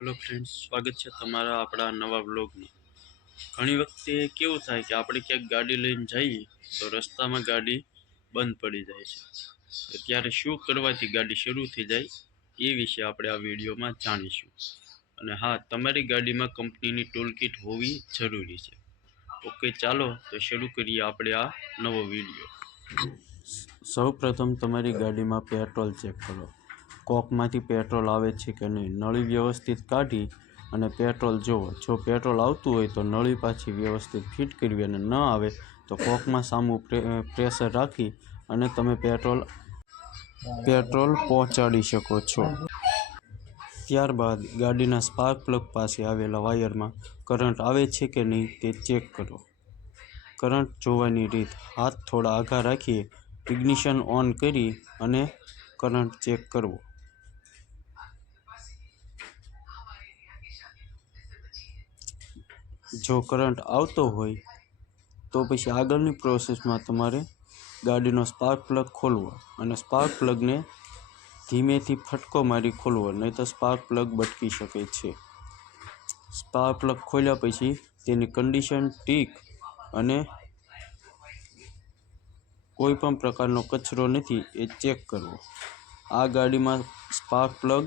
Hello friends, સ્વાગત છે તમારા આપણા નવા વ્લોગમાં। ઘણી વખતે કેવું થાય કે આપણે ક્યાંક ગાડી લઈને જઈએ તો રસ્તામાં ગાડી બંધ પડી જાય છે, તો ત્યારે શું કરવાથી ગાડી શરૂ થઈ જાય એ વિશે આપણે આ વિડીયોમાં જાણીશું। અને હા, તમારી ગાડીમાં કંપનીની ટૂલ કિટ હોવી જરૂરી છે। ઓકે, ચાલો તો શરૂ કરીએ આપણે આ નવો વિડીયો। સૌપ્રથમ તમારી ગાડીમાં પેટ્રોલ ચેક કરો। કોકમાંથી પેટ્રોલ આવે છે કે નહીં, નળી વ્યવસ્થિત કાઢી અને પેટ્રોલ જુઓ। જો પેટ્રોલ આવતું હોય તો નળી પાછી વ્યવસ્થિત ફિટ કરવી, અને ન આવે તો કોકમાં સામું પ્રેશર રાખી અને તમે પેટ્રોલ પહોંચાડી શકો છો। ત્યારબાદ ગાડીના સ્પાર્ક પ્લગ પાસે આવેલા વાયરમાં કરંટ આવે છે કે નહીં તે ચેક કરો। કરંટ જોવાની રીત: હાથ થોડા આઘા રાખી ઇગ્નિશન ઓન કરી અને કરંટ ચેક કરવો। જો કરંટ આવતો હોય તો પછી આગળની પ્રોસેસમાં તમારે ગાડીનો સ્પાર્ક પ્લગ ખોલવો અને સ્પાર્ક પ્લગને ધીમેથી ફટકો મારી ખોલવો, નહીં તો સ્પાર્ક પ્લગ બટકી શકે છે। સ્પાર્ક પ્લગ ખોલ્યા પછી તેની કન્ડિશન ઠીક અને કોઈ પણ પ્રકારનો કચરો નથી એ ચેક કરવો। આ ગાડીમાં સ્પાર્ક પ્લગ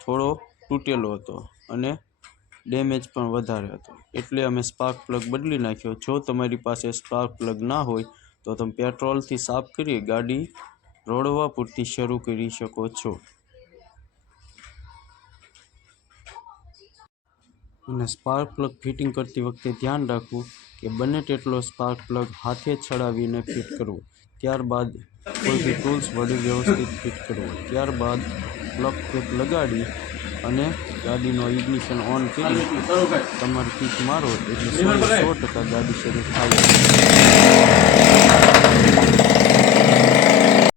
થોડો તૂટેલો હતો અને ડેમેજ પણ વધારે હતો, એટલે અમે સ્પાર્ક પ્લગ બદલી નાખ્યો। જો તમારી પાસે સ્પાર્ક પ્લગ ના હોય તો તમે પેટ્રોલથી સાફ કરી ગાડી રોડવા પૂરતી શરૂ કરી શકો છો। અને સ્પાર્ક પ્લગ ફિટિંગ કરતી વખતે ધ્યાન રાખવું કે બને તેટલો સ્પાર્ક પ્લગ હાથે ચડાવીને ફિટ કરવો। ત્યારબાદ કોઈ બી ટૂલ્સ વડે વ્યવસ્થિત ફિટ કરવો। ત્યારબાદ પ્લગ કેપ લગાડી અને ગાડીનો ઇગ્નિશન ઓન કરી તમારે કિક મારો એટલે 100% ગાડી શરૂ થાય।